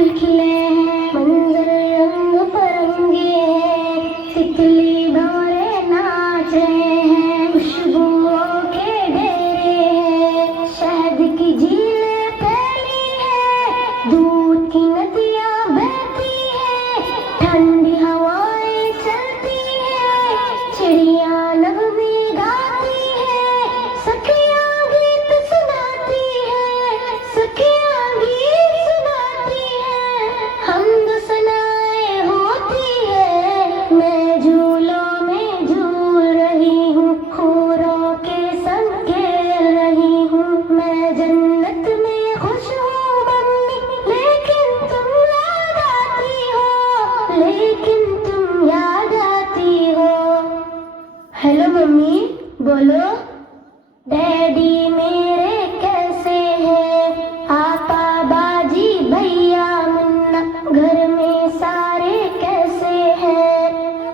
फूल खिले हैं, मंजर रंग बिरंगे हैं, तितली भंवरे नाच रहे हैं, खुशबुओं के डेरे हैं, शहद की झीलें फैली है, दूध की नदियाँ बहती है, ठंडी हवाएं चलती है, चिड़िया नगमे गाती है, सखियाँ गीत सुनाती है, सखियाँ गीत सुनाती है, हमद सनाए होती है। मैं झूलों में झूल रही हूँ, हूरों के संग खेल रही हूँ, मैं जन्नत में खुश हूँ मम्मी, लेकिन तुम याद आती हो, लेकिन तुम याद आती हो। हेलो मम्मी, बोलो। डैडी मेरे कैसे हैं, आपा बाजी भैया मुन्ना, घर में सारे कैसे हैं।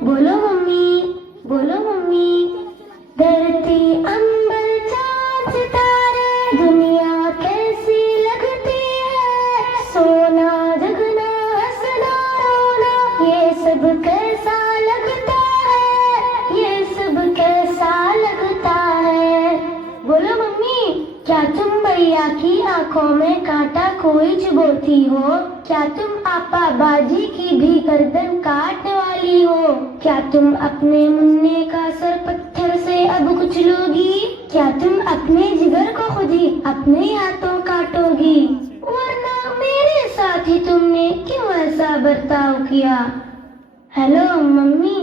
बोलो मम्मी, बोलो मम्मी। धरती अंबर चांद सितारे, दुनिया कैसी लगती है, सोना जगना हंसना रोना, ये सब कैसा लगता है, ये सब कैसा लगता है। बोलो मम्मी, क्या तुम भैया की आंखों में कांटा कोई चुभोती हो, क्या तुम आपा बाजी की भी गर्दन काटने वाली हो, क्या तुम अपने मुन्ने का सर पत्थर से अब कुचलोगी, क्या तुम अपने जिगर को खुद ही अपने हाथों काटोगी, वरना मेरे साथ ही तुमने क्यों ऐसा बर्ताव किया। हेलो मम्मी,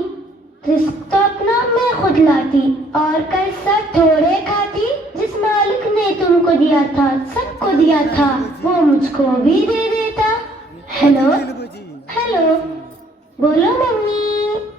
रिस्क तो अपना मैं खुद लाती और कैसा थोड़े खाती, जिस मालिक ने तुमको दिया था, सबको दिया था, वो मुझको भी दे देता। हेलो हेलो, बोलो मम्मी।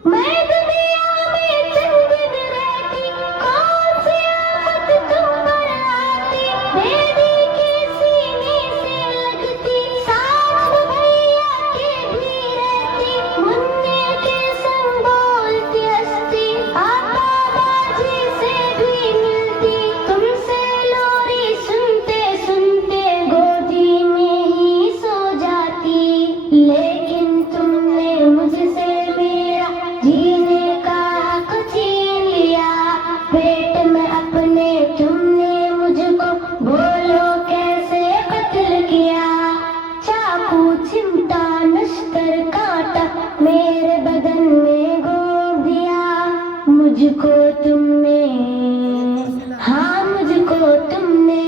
मैं दुनिया में चंद दिन रहती, कौन सी आफत तुम पर आती, बेबी के सीने से लगती, साथ में भैया के भी रहती, मुन्ने के संग बोलती हंसती, आपा बाजी से भी मिलती, तुमसे लोरी सुनते सुनते गोदी में ही सो जाती, लेकिन तुमने मुझसे मेरा जीने का हक छीन लिया, पेट में अपने तुमने मुझको बोलो कैसे कत्ल किया, चाकू चिमटा नश्तर कांटा मेरे बदन में गोद दिया, मुझको तुमने, हाँ मुझको तुमने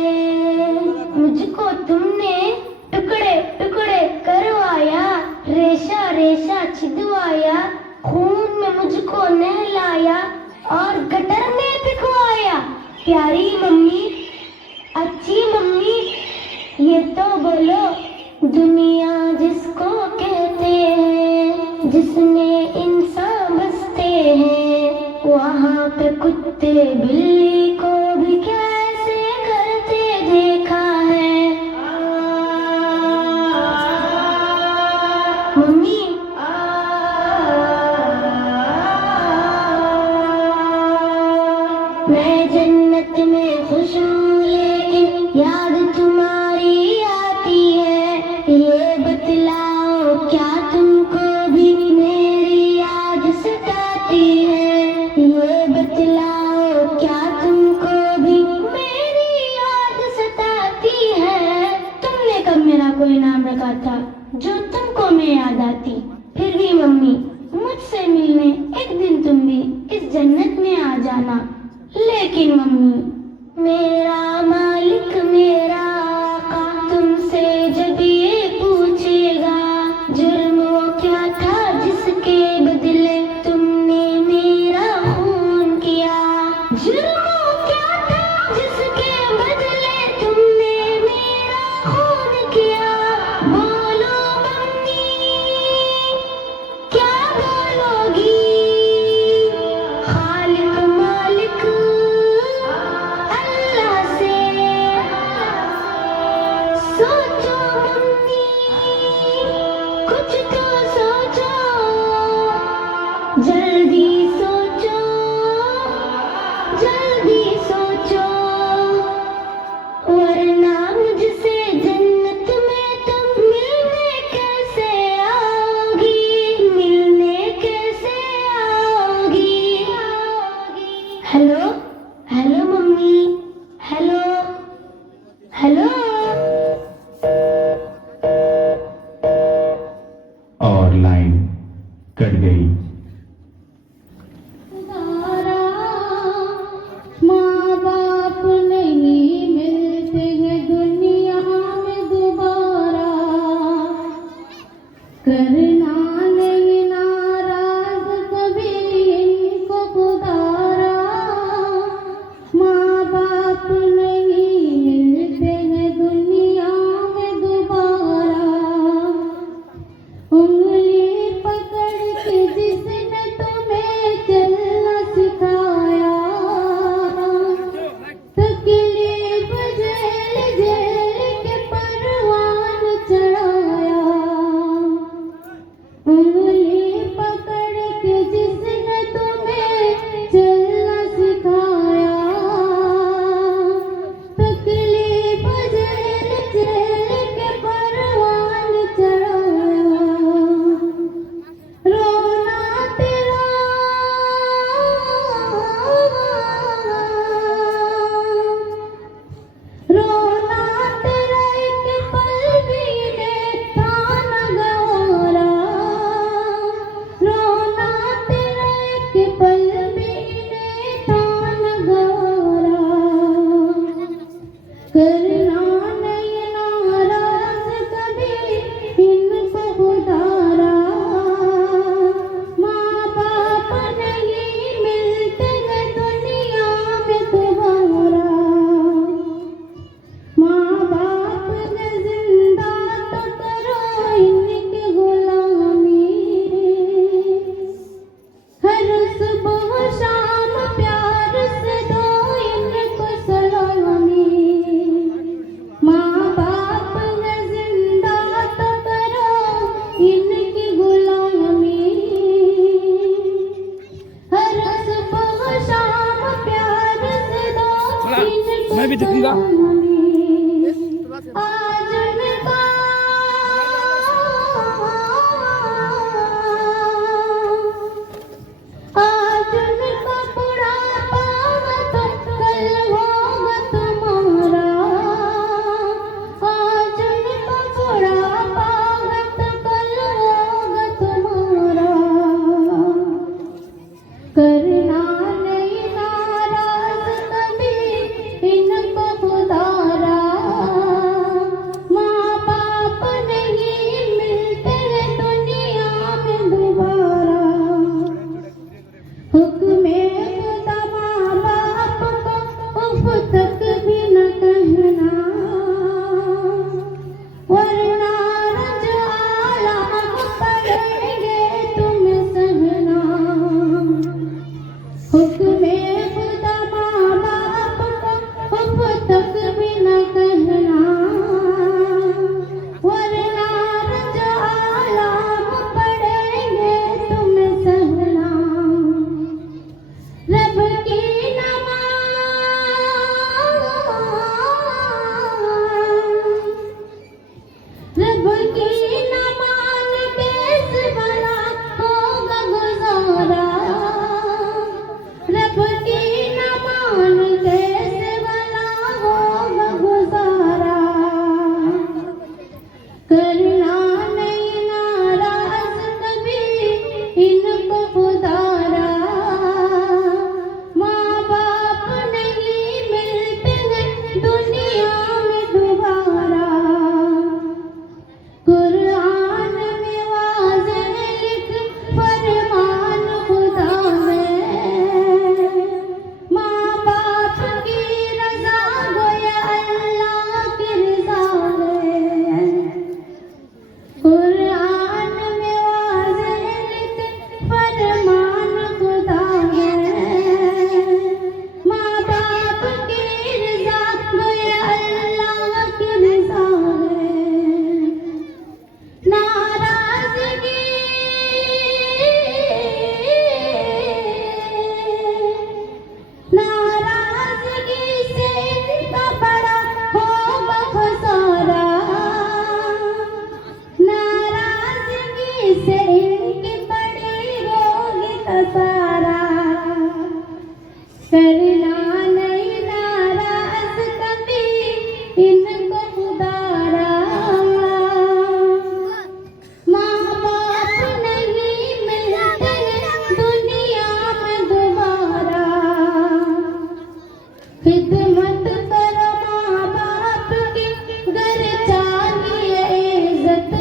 टुकड़े टुकड़े करवाया, रेशा रेशा छिदवाया, खून में मुझको नहलाया और गटर में फिकवाया। प्यारी मम्मी, अच्छी मम्मी, ये तो बोलो, दुनिया जिसको कहते हैं, जिसमें इंसान बसते हैं, वहाँ पे कुत्ते बिल्ली को भी कैसे करते देखा है। मम्मी, मैं जन्नत में खुश हूँ, लेकिन याद तुम्हारी आती है, ये बतलाओ क्या तुमको भी मेरी याद सताती है, ये बतलाओ क्या तुमको भी मेरी याद सताती है। तुमने कब मेरा कोई नाम रखा था जो तुमको मैं याद आती। फिर भी मम्मी, मुझसे मिलने एक दिन तुम भी इस जन्नत में आ जाना। लेकिन मम्मी, मेरा मालिक मेरा आका तुमसे जब ये पूछेगा, जुर्म वो क्या था जिसके बदले तुमने मेरा खून किया, जुर्म वो क्या था जिसके बदले तुमने मेरा खून किया, बोलो मम्मी, करना नहीं नाराज कभी इनको पुकारा, माँ बाप नहीं मिलते हैं दुनिया में दोबारा। उंगली पकड़ के जिसने तुम्हें चलना सिखाया, तकलीफ झेल झेल के परवान चढ़ाया। उंगली पकड़ के जिसने तुम्हें चलना सिखाया, तकलीफ झेल झेल के परवान चढ़ाया। रोना तेरा रोना तेरा एक पल भी ने था न गवारा, रोना तेरा एक पल भी ने था न गवारा। करना नहीं नाराज कभी इनको खुदारा, माँ बाप नहीं मिलते हैं दुनिया में दोबारा। माँ बाप ने जिंदा तो करो इनकी गुलामी, हर सुबह शाम प्यार से दो इनको सलामी। माँ बाप ने जिंदा तो करो इनकी गुलामी, हर सुबह शाम प्यार से दो इनको मैं भी देखूंगा। सलामी। आज उनका आज उनका बुढ़ापा तो कल होगा तुम्हारा, आज उनका बुढ़ापा तो कल होगा तुम्हारा। करना नहीं नाराज कभी इनको खुदारा, माँ बाप नहीं मिलते हैं दुनिया में दोबारा। हुक्मे खुदा माँ बाप को उफ तक भी न कहना, वरना जो आलाम पड़ेंगे तुम्हें सहना। हुक्मे खुदा माँ बाप को उफ तक भी न कहना, वरना जो आलाम पड़ेंगे तुम्हें सहना। रब की नमाज़, रब की नमाज़ कैसे भला होगा गुजारा, रब की नमाज़ कैसे भला होगा गुजारा। करना नहीं नाराज कभी इनको खुदारा, माँ बाप नहीं मिलते हैं दुनिया में दोबारा। कुरान में वाज़ेह लिख फरमान खुदा है, माँ बाप की रज़ा गोया अल्लाह की रज़ा है। कुरान में वाज़ेह लिख फरमान खुदा है, माँ बाप की रज़ा गोया अल्लाह की रज़ा है। नाराज़गी नाराज़गी से इनका बड़ा होगा खसारा, नाराज़गी से इनकी बड़ी होगी खसारा। करना नहीं नाराज कभी इनको खुदारा, माँ बाप नहीं मिलते हैं दुनिया में दोबारा। खिदमत करो माँ बाप की, घर चाहिए इज्जत,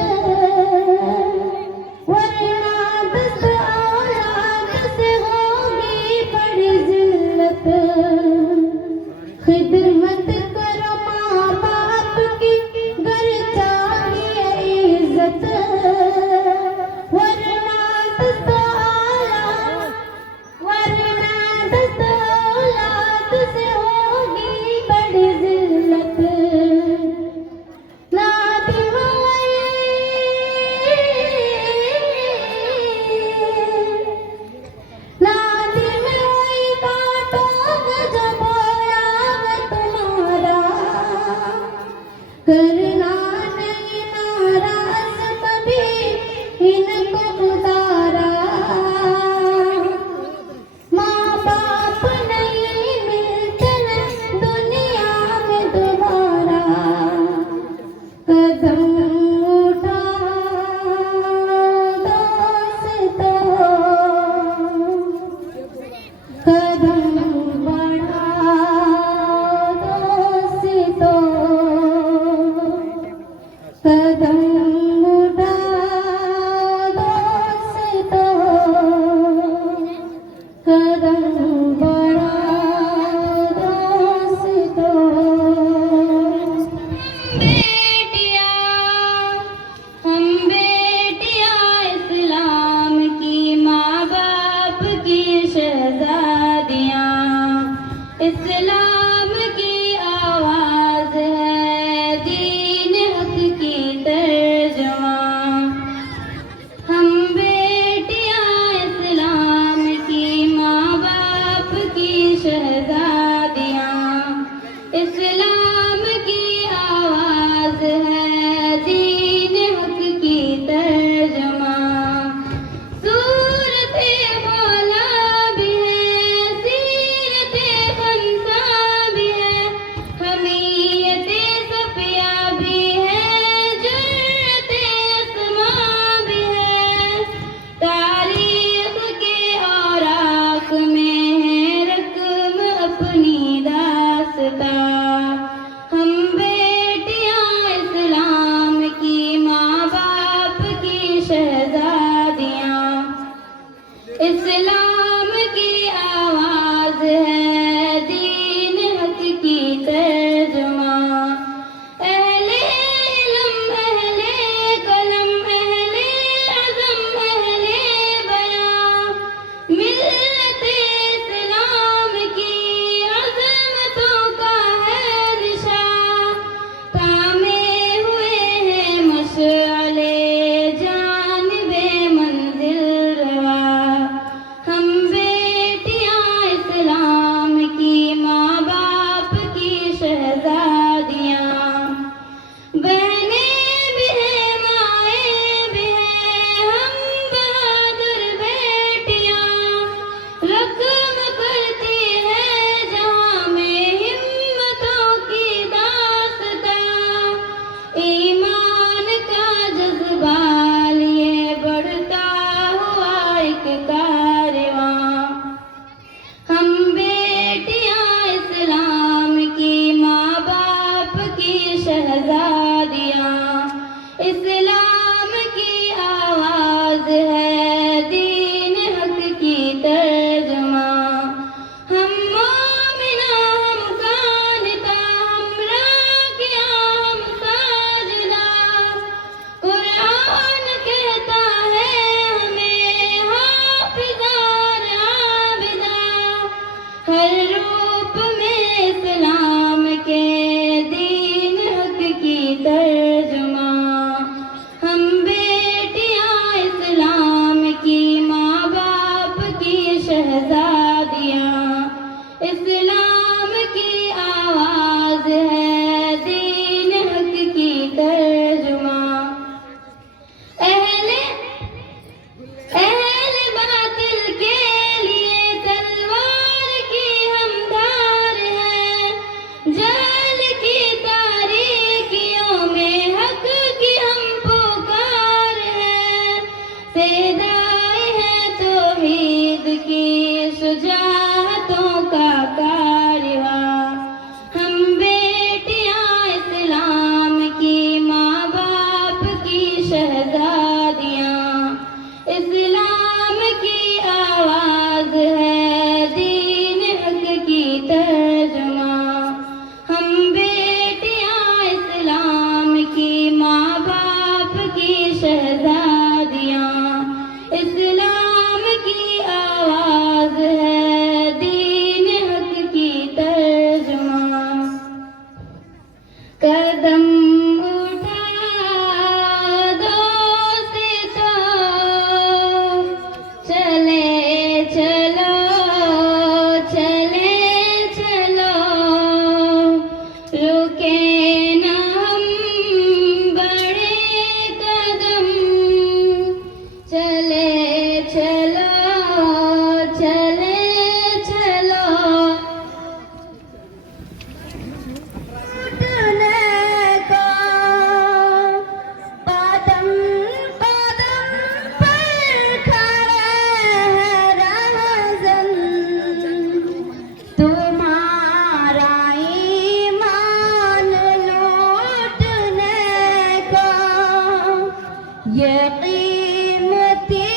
कीमती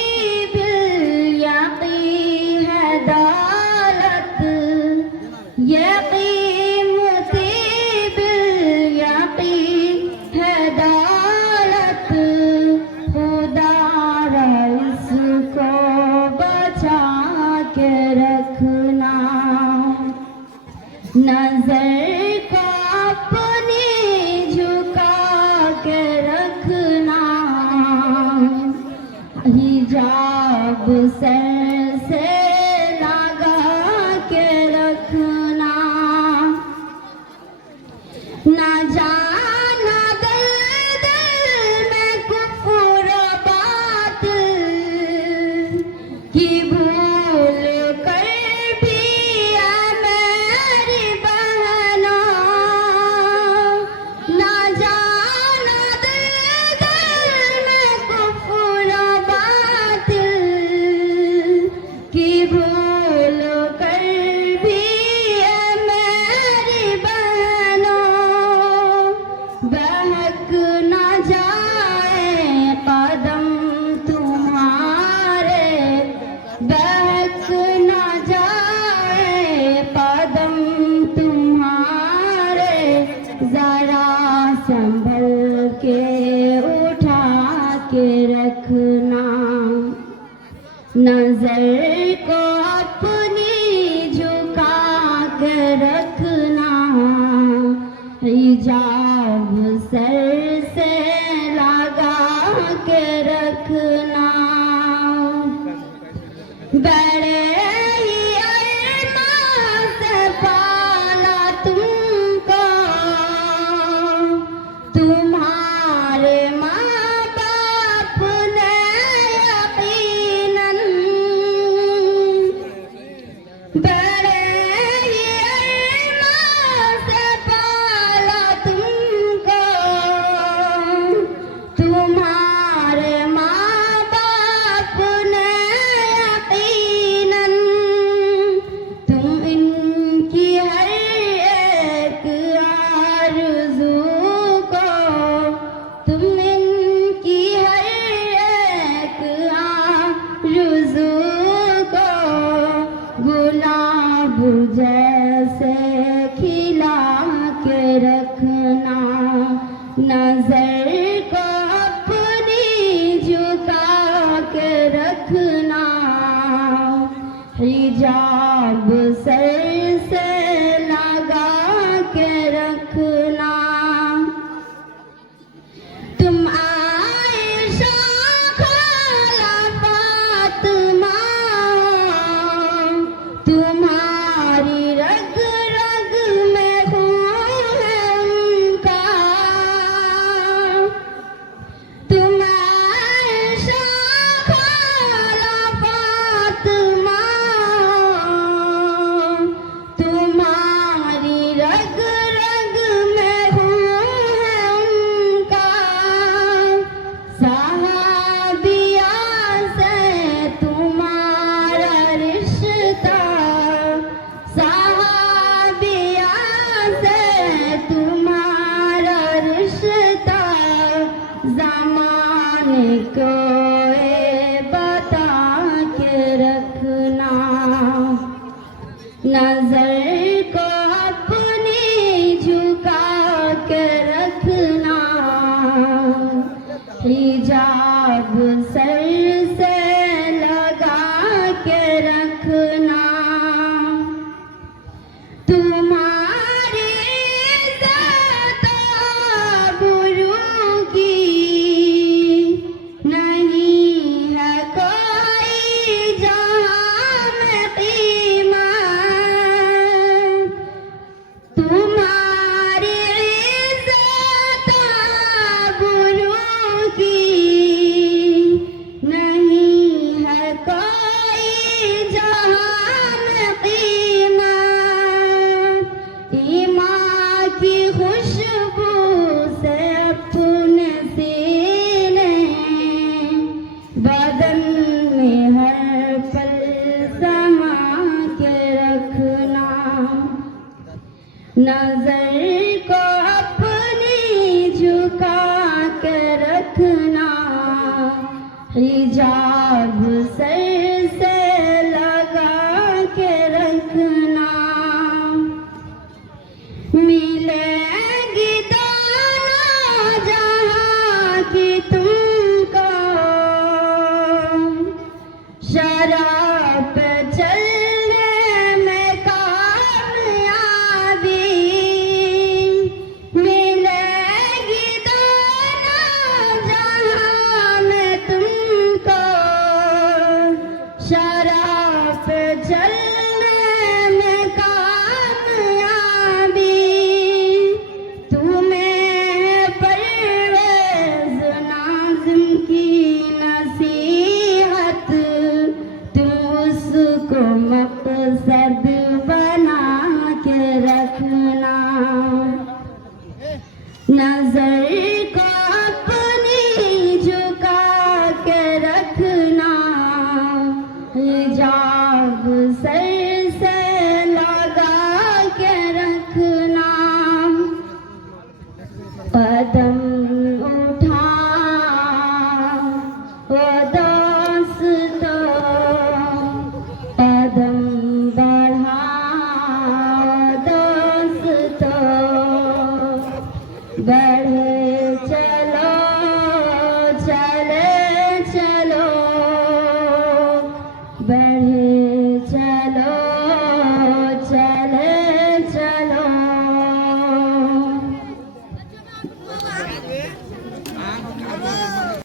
बिल यकी है दौलत, ये कीमती बिल यकी है दौलत, खुदा इसको बचा के रखना, नजर को अपनी झुका के रखना, हिजाब सर से लगा के रखना, ना जाना दिल दिल में कुफ्र बातिल की भूल कर भी है मेरी बहना, ना जाना दिल दिल में कुफ्र बातिल की भूल कर भी है मेरी बहनों, बहक न जाए कदम तुम्हारे, बहक न जाए कदम तुम्हारे, जरा संभल के उठा के रखना, नजर को अपनी झुका के रखना, हिजाब सर से लगा के रखना, बड़े ही अरमान से पाला तुमको, तुम्हारे माँ बाप ने यकीनन, बड़े ही अरमान से पाला तुमको, तुम्हारे माँ बाप ने यकीनन, तुम इनकी हर एक आरज़ू को, तुम इनकी हर एक आरज़ू को गुलाब जैसे खिला के रखना, नजर को अपनी झुका के रखना, हिजाब सर से लगा के रखना, तुम आयशा खाला फातिमा, तुम्हारी रग रग में खून है उनका, तुम आयशा खाला फातिमा, तुम्हारी रग रग में खून है उनका, सहाबिया से तुम्हारा रिश्ता, सहाबिया से तुम्हारा रिश्ता, ज़माने को ये बता के रखना, नजर को अपनी झुका के रखना, हिजाब सर से लगा के रखना, तुम्हारी इज़्ज़त आबरू की नहीं है कोई जहां में कीमत, तुम्हारी इज़्ज़त आबरू की नहीं है कोई जहां में कीमत, ईमान की खुशबू से अपने सीने, बदन में हर पल समा के रखना, नजर को अपनी झुका के रखना, हिजाब सर से लगा के रखना, मिलेगी दोनों जहां की तुमको, शराब पे चलने में कामयाबी, मिलेगी दोनों जहां में तुमको, शराब पे चलने में कामयाबी, तुम्हें परवेज़ नाज़िम की नसीहत, तुम उसको मकसद बना के रखना, नजर को अपनी झुका के रखना, हिजाब सर से लगा के रखना, कदम उठा वो दोस्तों, कदम बढ़ा दोस्तों, बढ़े चलो चले चलो, बढ़े